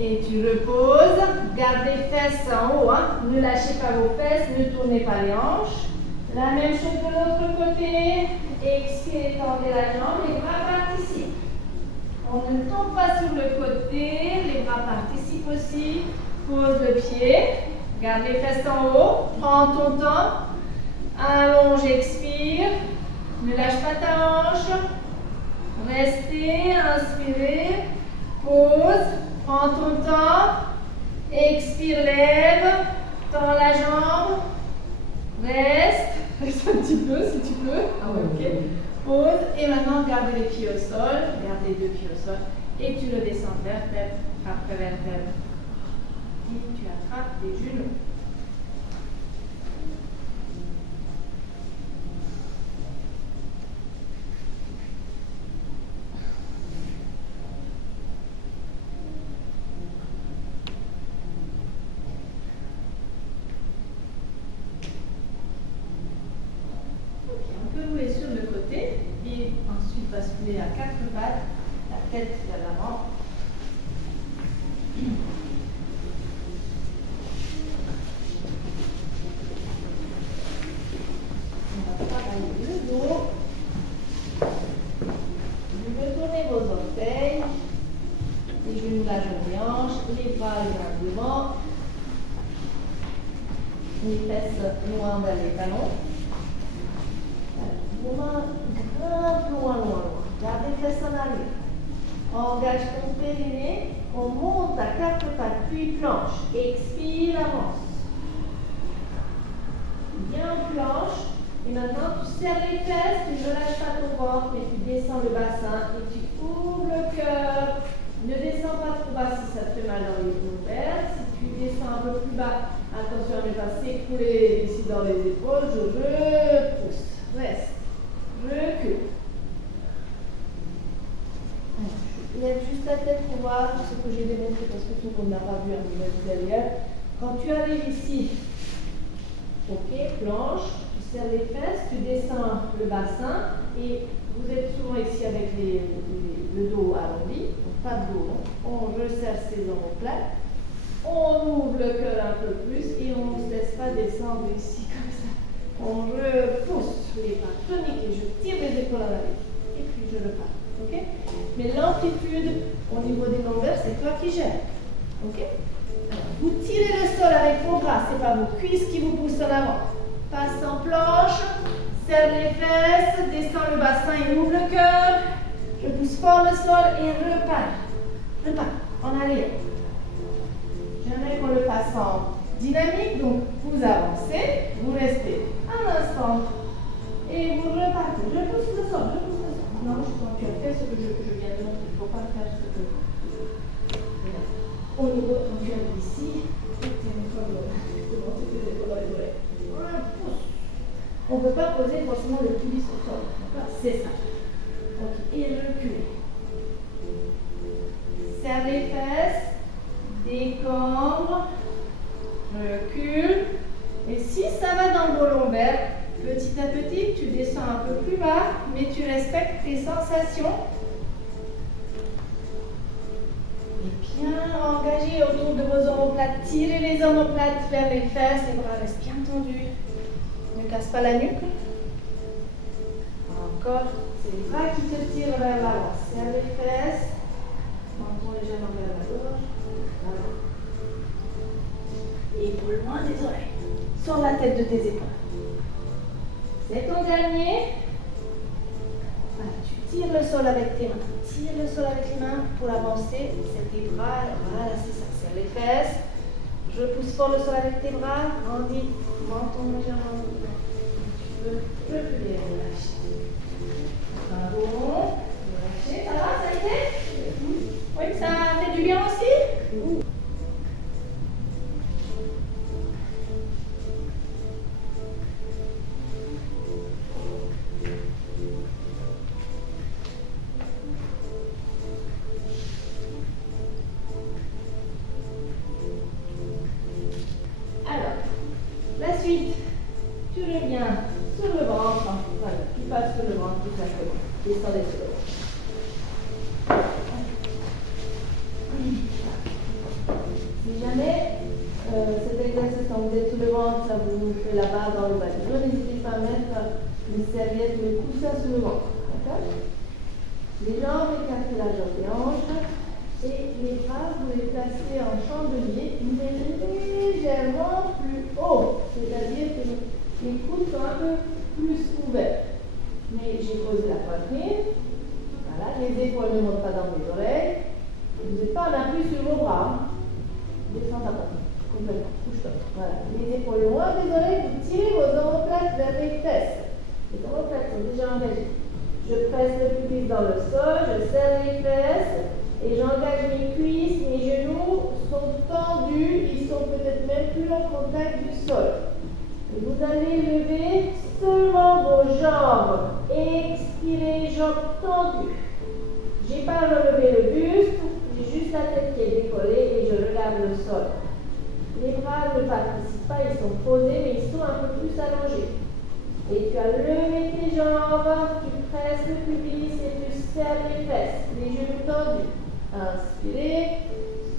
Et tu reposes. Garde les fesses en haut. Hein. Ne lâchez pas vos fesses, ne tournez pas les hanches. La même chose de l'autre côté. Expirez, tendez la jambe. Les bras partent. On ne tombe pas sur le côté. Les bras participent aussi. Pose le pied, garde les fesses en haut, prends ton temps, allonge, expire, ne lâche pas ta hanche, restez, inspirez, pose, prends ton temps, expire, lève, tends la jambe, reste un petit peu si tu peux, ok, pose, et maintenant garde les pieds au sol, garde les deux pieds au sol, et tu le descends vertèbre après vertèbre. Et tu attrapes les genoux. Ok, on peut rouler sur le côté et ensuite basculer à quatre pattes, la tête vers l'avant. Les fesses loin vers les talons. Loin, grimpe loin. Garde les fesses en arrière. Engage ton périnée. On monte à quatre pattes, puis planche. Expire, avance. Bien en planche. Et maintenant, tu serres les fesses, tu ne lâches pas ton ventre, mais tu descends le bassin et tu ouvres le cœur. Ne descends pas trop bas si ça te fait mal dans les ovaires. Si tu descends un peu plus bas, attention à ne pas s'écrouler ici dans les épaules. Je repousse. Reste. Recule. Je lève juste la tête pour voir ce que j'ai démontré parce que tout le monde n'a pas vu un niveau derrière. Quand tu arrives ici, ok, planche, tu serres les fesses, tu descends le bassin et vous êtes souvent ici avec le dos arrondi. Pas de dos, on resserre ses omoplates, on ouvre le cœur un peu plus et on ne se laisse pas descendre ici comme ça. On repousse les pas toniques et je tire les épaules à l'arrière et puis je repars. Ok? Mais l'amplitude au niveau des lombaires, c'est toi qui gères. Ok? Alors, vous tirez le sol avec vos bras, c'est pas vos cuisses qui vous poussent en avant. Passe en planche, serre les fesses, descends le bassin et ouvre le cœur. Je pousse fort le sol et repars. En arrière. J'aimerais qu'on le fasse en dynamique, donc vous avancez, vous restez Un instant. Et vous repartez. Je pousse le sol, je pousse le sol. Non, tu as fait ce que je viens de montrer. Il ne faut pas faire ce que... Au niveau, donc tu as ici. On ne peut pas poser forcément le pubis au sol. C'est ça. Ok. Et reculer. Serre les fesses. Décambre. Recule. Et si ça va dans vos lombaires, petit à petit, tu descends un peu plus bas, mais tu respectes tes sensations. Et bien engagé autour de vos omoplates. Tirez les omoplates vers les fesses, les bras restent bien tendus. Ne casse pas la nuque. Encore, c'est les bras qui te tirent vers l'avant. Serre les fesses. Menton légèrement vers la gauche. Voilà. Épaules loin des oreilles. Sur la tête de tes épaules. C'est ton dernier. Voilà, tu tires le sol avec tes mains. Tire le sol avec les mains pour avancer. C'est tes bras. Voilà, c'est ça. Serre les fesses. Je pousse fort le sol avec tes bras. Grandis. Menton légèrement. Tu peux reculer, relâcher. Bravo. Relâcher. Ça va, ça a été? Oui, ça fait du bien aussi? La suite, tu reviens sur le ventre, voilà, tu passes sur le ventre tout simplement, descendez sur le ventre. Si jamais cet exercice quand vous êtes sur le ventre, ça vous fait la barre dans le bas du dos, n'hésitez pas à mettre une serviette ou une coussin sur le ventre, d'accord? Les jambes écartées largeur des hanches et les bras, vous les placez en chandelier, mais légèrement plus haut, c'est-à-dire que les coudes sont un peu plus ouverts. Mais j'ai posé la poitrine, voilà, les épaules ne montent pas dans mes oreilles, vous n'êtes pas en appui sur vos bras, descends ta poitrine, complètement, couche-toi, voilà, les épaules loin des oreilles, vous tirez vos omoplates vers les fesses, les omoplates sont déjà engagées. Je presse le pubis dans le sol, je serre les fesses et j'engage mes cuisses, mes genoux sont tendus, ils sont peut-être même plus en contact du sol. Et vous allez lever seulement vos jambes. Expirez, jambes tendues. Je n'ai pas relevé le buste, j'ai juste la tête qui est décollée et je regarde le sol. Les bras ne participent pas, ils sont posés, mais ils sont un peu plus allongés. Et tu as levé tes jambes, tu presses le pubis et tu serres les fesses, les genoux tendus. Inspirez,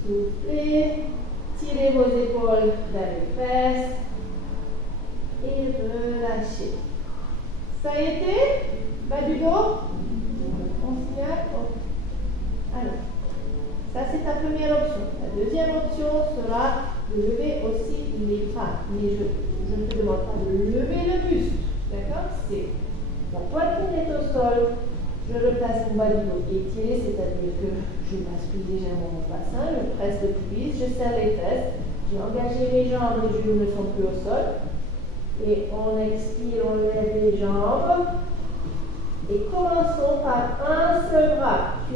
soufflez, tirez vos épaules vers les fesses et relâchez. Ça a été? Bas du dos? On signale? Alors, ça c'est ta première option. La deuxième option sera de lever aussi les bras, les genoux. Je ne te demande pas de lever le buste. D'accord? C'est la poitrine est au sol, je replace mon bas du dos étiré, c'est-à-dire que je passe plus légèrement mon bassin, je presse le pubis, je serre les fesses, j'ai engagé mes jambes, les genoux ne sont plus au sol. Et on expire, on lève les jambes. Et commençons par un seul bras. Tu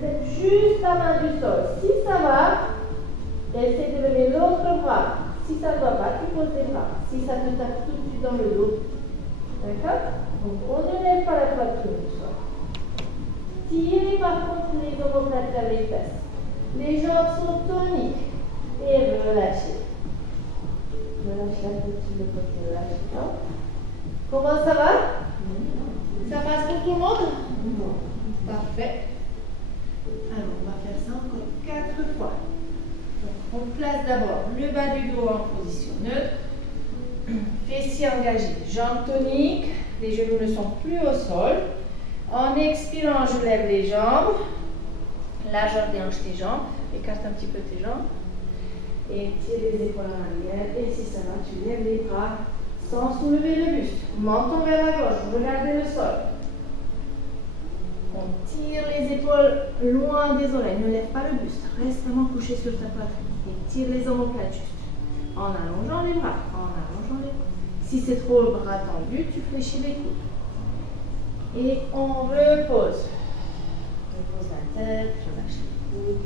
lèves juste la main du sol. Si ça va, essaie de lever l'autre bras. Si ça ne va pas, tu poses les bras. Si ça te tape tout de suite dans le dos. D'accord? Donc on ne lève pas la poitrine du sol. Tirez par contre les omoplates vers les fesses. Les jambes sont toniques. Et relâchez. Relâche la tête sur le côté, relâche le temps. Comment ça va? Ça passe pour tout le monde? Parfait. Alors, on va faire ça encore 4 fois. Donc, on place d'abord le bas du dos en position neutre. Fessiers engagés, jambes toniques, les genoux ne sont plus au sol. En expirant, je lève les jambes. Largeur des hanches tes jambes. Écarte un petit peu tes jambes. Et tire les épaules en arrière. Et si ça va, tu lèves les bras sans soulever le buste. Menton vers la gauche, regardez le sol. On tire les épaules loin des oreilles. Ne lève pas le buste. Reste vraiment couché sur ta poitrine. Et tire les omoplates juste. En allongeant les bras. En allongeant les bras. Si c'est trop le bras tendu, tu fléchis les coudes. Et on repose. Repose la tête, relâche les coudes.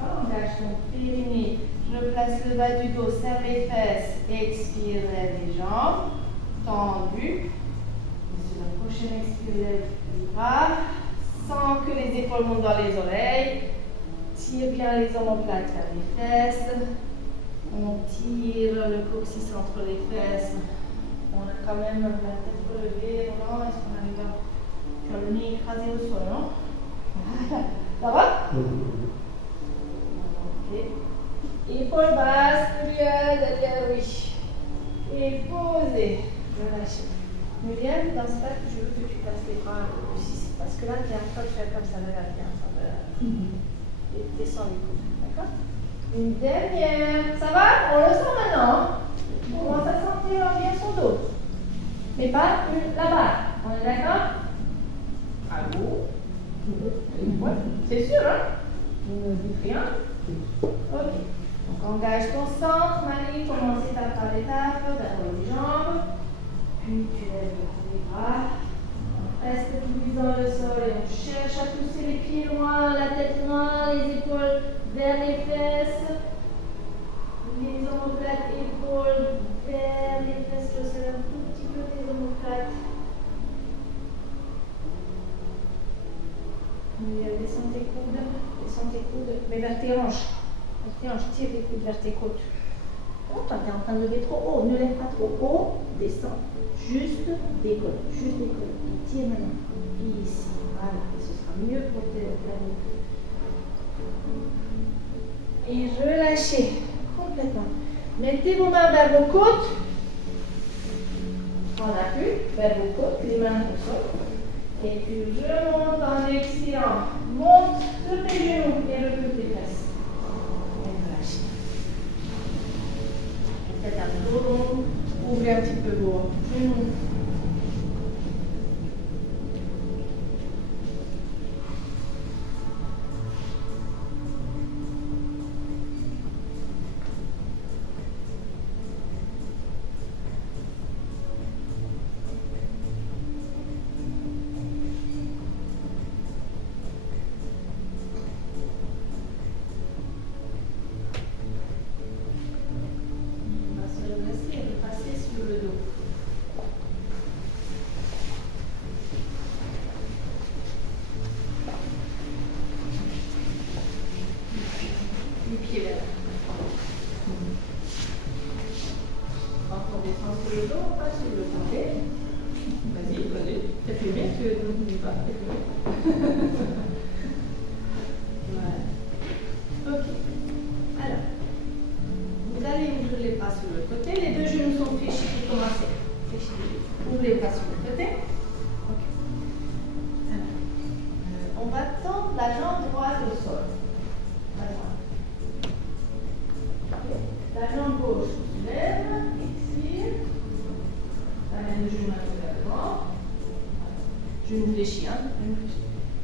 Engage ton périnée. Je place le bas du dos, serre les fesses. Expire, lève les jambes. Tendu. Sur la prochaine expire, lève les bras. Sans que les épaules montent dans les oreilles. Tire bien les omoplates vers les fesses. On tire le coccyx entre les fesses. On a quand même la tête relevée. Roland, est-ce qu'on arrive à faire le nez écrasé au sol, non? Ça va? Ok. Épaules basses, Muriel, derrière, oui. Et posez. Relâchez. Muriel, dans ce cas, je veux que tu passes les bras un peu plus ici. Parce que là, tu es en train de faire comme ça, regarde, tu es en train de... Et descends les coudes, d'accord? Une dernière. Ça va? On le sent maintenant. On commence à sentir bien son dos. Mais pas là-bas. On est d'accord? Allô? Ouais, c'est sûr, hein? Vous ne dites rien? Ok. Donc engage ton centre, Marie. Commence étape par étape. D'abord les jambes. Puis tu lèves les bras. On reste plus dans le sol et on cherche à pousser les pieds loin, la tête loin, les épaules vers les fesses. Les omoplates, épaules vers les fesses. Je serre un tout petit peu tes omoplates. Descends tes coudes, mais vers tes hanches. Tire les coudes vers tes côtes. Oh, toi, tu es en train de lever trop haut. Ne lève pas trop haut. Descends. Juste décolle. Tire maintenant. Ici. Voilà. Et ce sera mieux pour tes planètes. Et relâchez complètement. Mettez vos mains vers vos côtes. En appui, vers vos côtes, les mains au sol. Et tu remontes en expirant. Monte sur tes genoux et recule tes fesses. Et relâche. Peut-être un peu long. Ouvrez un petit peu vos genoux.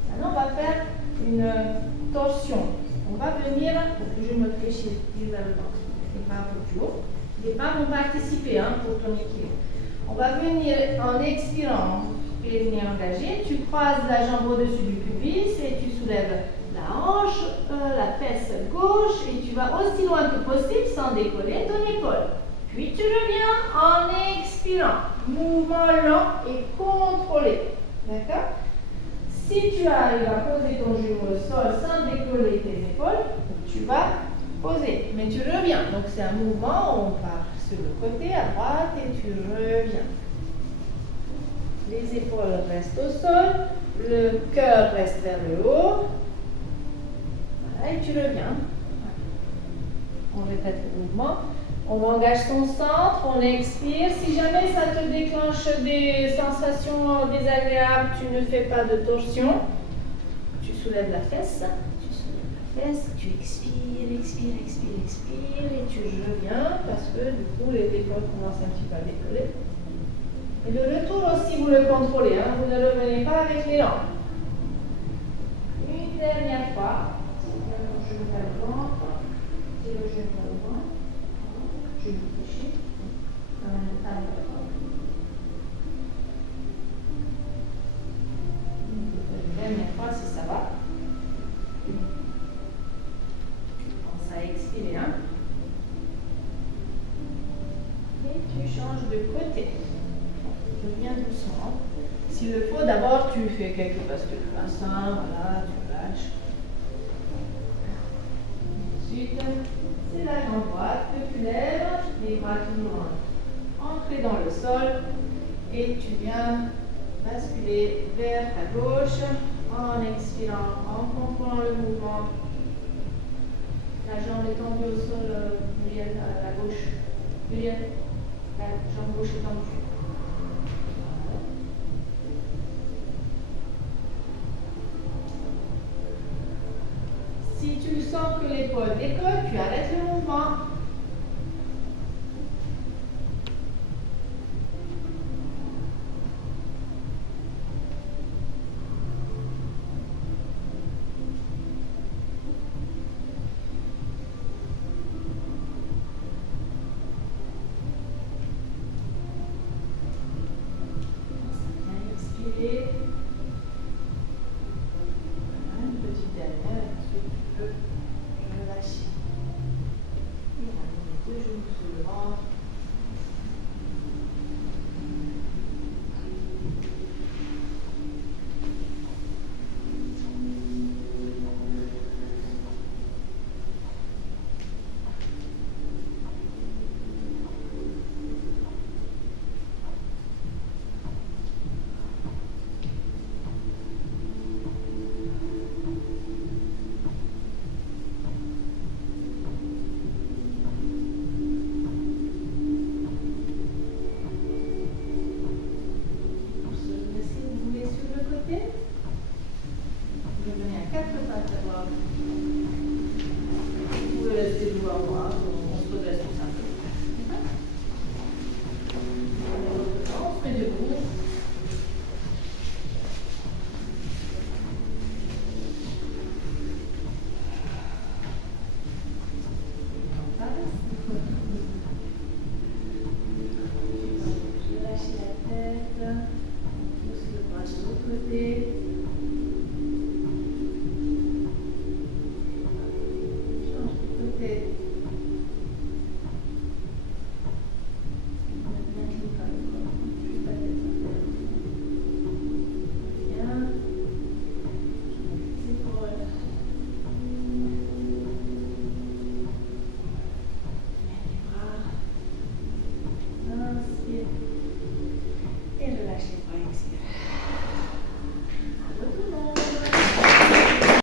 Maintenant, on va faire une torsion. On va venir, pour que je me fléchisse vers le ventre, les bras un peu plus haut. Les bras vont participer pour ton équilibre. On va venir en expirant, périnée engagé. Tu croises la jambe au-dessus du pubis et tu soulèves la hanche, la fesse gauche et tu vas aussi loin que possible sans décoller ton épaule. Puis tu reviens en expirant. Mouvement lent et contrôlé. D'accord? Si tu arrives à poser ton genou au sol sans décoller tes épaules, tu vas poser. Mais tu reviens. Donc c'est un mouvement où on part sur le côté à droite et tu reviens. Les épaules restent au sol. Le cœur reste vers le haut. Voilà, et tu reviens. On répète le mouvement. On engage son centre, on expire. Si jamais ça te déclenche des sensations désagréables, tu ne fais pas de torsion. Tu soulèves la fesse, tu expires, et tu reviens parce que du coup les épaules commencent un petit peu à décoller. Et le retour aussi, vous le contrôlez, hein, vous ne revenez pas avec les jambes. Une dernière fois. Le genou vers le ventre. C'est le genou vers le ventre. Genou couché. Une dernière fois si ça va. Commence à expirer. Hein. Et tu changes de côté. Reviens doucement. S'il le faut, d'abord tu fais quelques bascules. Voilà, tu lâches. Ensuite, c'est la jambe droite que tu lèves, les bras toujours ancrés dans le sol. Et tu viens basculer vers ta gauche en expirant, en contrôlant le mouvement. La jambe est tendue au sol, Muriel, à la gauche. Muriel, la jambe gauche est tendue. Si tu sens que l'épaule décolle, tu arrêtes le mouvement.